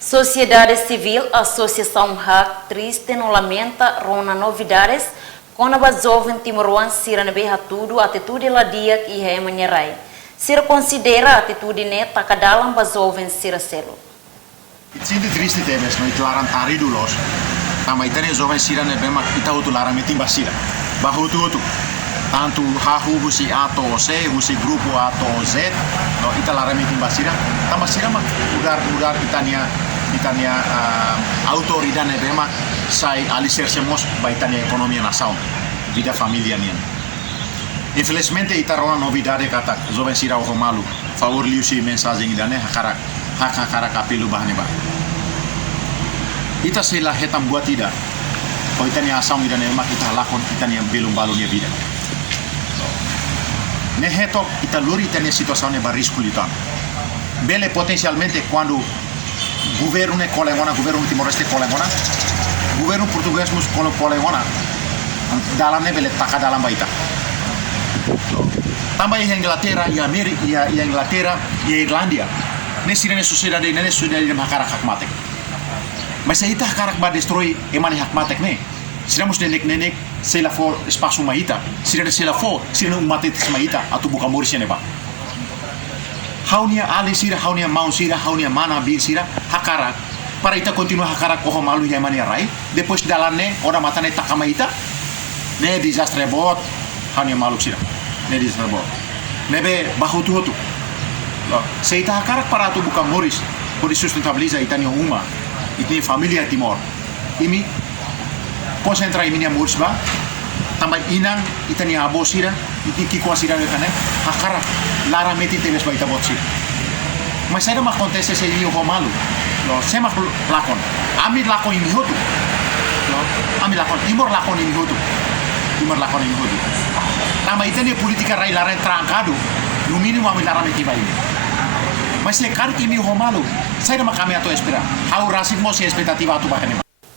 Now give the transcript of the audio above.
Sociedade Civil, Associação HAC, triste não lamenta rona novidades com a jovem timoruan sira nebe hatudo atitude ladia e remanherai. Sira considera atitude neta kadalam ba jovem sira selo. Sindi triste temes no itlaran taridulos. Tama itane jovem sira nebe mak ita utularan mitimba sira. Bahutu tanto hahu husi A to C, husi grupo A to Z, no ita lara mitimba sira. Tama sira mak lugar itania autoridade nebe mak sai alicercemos ba itania ekonomia nação, vida familia nian. Infelizmente ita rona novidade kata jovem sira o malu. Favor liusi mensagem idane hakarak apilu bahane ba. Ita sila hetam buat tidak. Kau itania asam idane mak ita lakon itania belum balunya vida. Neheto ita luri itania situação ba risco litan. Bele potencialmente quando governo colengona, governo Timor-Leste colengona, governo português mus colengona, dalam ne bele taka dalam baita. Tambah yang Inglaterra, ya Amerika, ya Inglaterra, ya Irlandia. Ne sirene sociedade ne sociedade hakarak hakmatek. Mas ita hakarak ba destroy emani hakmatek ne. Siramos nenek sela for espaço maita, sirene sela for, sirene umatetis maita atau buka moris ne ba. Haunia ali sira, haunia mau sira, haunia mana bil sira, hakarak. Para ita continua hakarak oh malu ya mani rai. Depois dalane ora matane takama ita. Ne desastre bot, haunia malu sira. Ne desastre bot. Nebe bahutu. Se ita hakarak para tu buka moris, por sustentabiliza itania uma, itnia familia Timor. Imi konsentra iminia moris ba, tambah inang itania abo sira, iti kiko sira nekane, hakarak lara meti temes ba ita bot sira. Mas saya mak kontese se io ho malu. Lo se mak lakon. Ami lakon ini hotu. Lo ami lakon Timor lakon ini hotu. Timor lakon ini hotu. Tambah itania politika rai lara trancado, no mínimo ami lara meti ba ini. Mas se kar kimi ho malu, saya mak kami atau espera. Au racismo se expectativa tu bahane.